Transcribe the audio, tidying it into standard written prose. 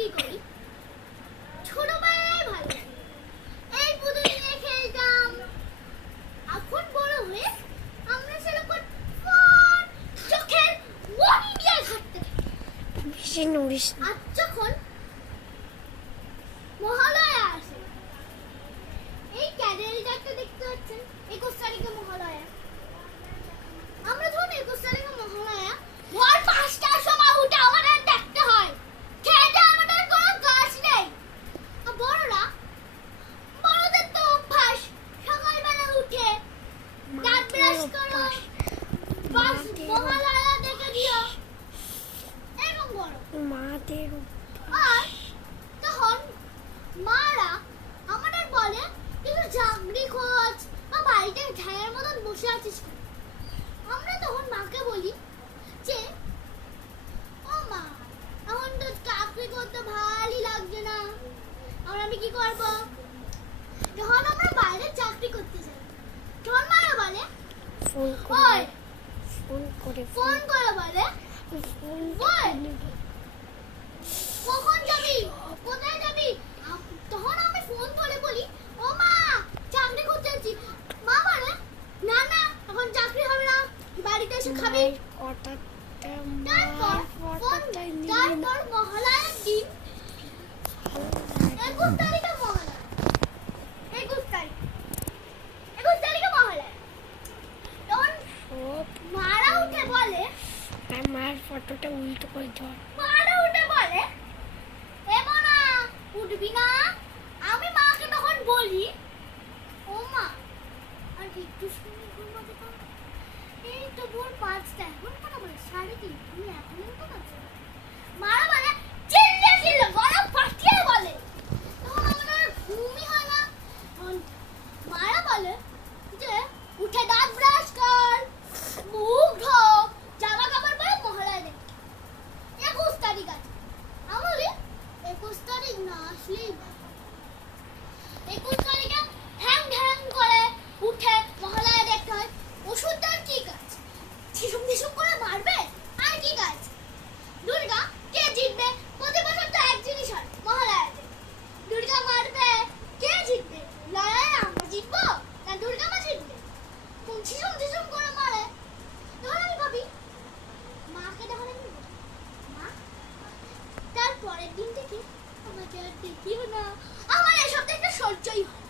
কি করি, ছোটবেলায় ভালো ছিল। এই পুতুল নিয়ে খেলতাম। এখন বড় হয়ে আমরা সেরকম ফোন চোখের ওয়ানি দিয়ে ঘাটতে থাকি। বেশি নড়িস না। আর যখন মহালয়া আসে, এই ক্যালেন্ডারটা দেখতে পাচ্ছেন, 21 তারিখে মহালয়া। আমরা যখন 21 তারিখে মহালয়া ভোর 5টার সময় উঠে আমাদের দেখতে হয়। খেতে আমাদের কোনো কাজ নেই। আর বড়দের তো অভ্যাস, সকালবেলা উঠে দাঁত ব্রাশ করো, বাস মহালয়া দেখে দিও, এরকম বড়। মাদের আর তখন মারা আমাদের বলে, কিন্তু চাকরি খোঁজ বা বাড়িতে ঝায়ের মতন বসে আছিস কেন? আমরা তখন মাকে বলি যে, ও মা, এখন তো চাকরি করতে ভালোই লাগছে না, আর আমি কি করব? যখন আমরা বাইরে চাকরি করতে যাই, তখন মারা বলে, ফোন ওই করে ফোন করে বলে, ওই কখন যাবি, কোথায় যাবি? তখন আমি ফোন করে বলি, ও মা, চাকরি করতে যাচ্ছি। মা বলে, না না, এখন চাকরি হবে না, বাড়িতে এসে খাবি। তারপর মহালয়ার দিন, 21 তারিখে মহালয়া, 21 তারিখে মহালয়া, তখন মারা উঠে বলে, আমার ফটোটা উল্টো করে ধর। মারা উঠে বলে, এ মনা, উঠবি না? আমি মাকে তখন বলি, ও মা, আর একটু সময় ঘুমাতে পারো? এই তো ভোর 5টা, এখন কটা বলে? 3:30, তুমি এখনো ঘুমাচ্ছ? মারা বলে, চিল্লে চিল্লে গলা ফাটিয়ে বলে, তখন আমাদের আর ঘুমই হয় না। তখন মারা বলে যে, উঠে দাঁত ব্রাশ কর, মুখ ধো, জামা কাপড় পরে মহালয়া দেখ। 21 তারিখ আছে। আমি বলি, 21 তারিখ না আসলেই ভালো। 21 তারিখে ঢ্যাং ঢ্যাং করে উঠে মহালয়া দেখতে হয়। ওষুধটার কি কাজ? ঝিসুম ঝিসুম করে মারবে, আর কি কাজ? দুর্গা কে জিতবে? প্রতি বছর তো এক জিনিস হয় মহালয়াতে, দুর্গা মারবে, কে জিতবে? লড়াইয়ে আমরা জিতবো না দুর্গা মা জিতবে? ঝিসুম ঝিসুম করে মারে। তখন আমি ভাবি, মাকে তখন আমি বলি, মা, তারপরের দিন থেকে আমাকে আর দেখিও না, আমার এসব দেখতে সহ্যই হয় না।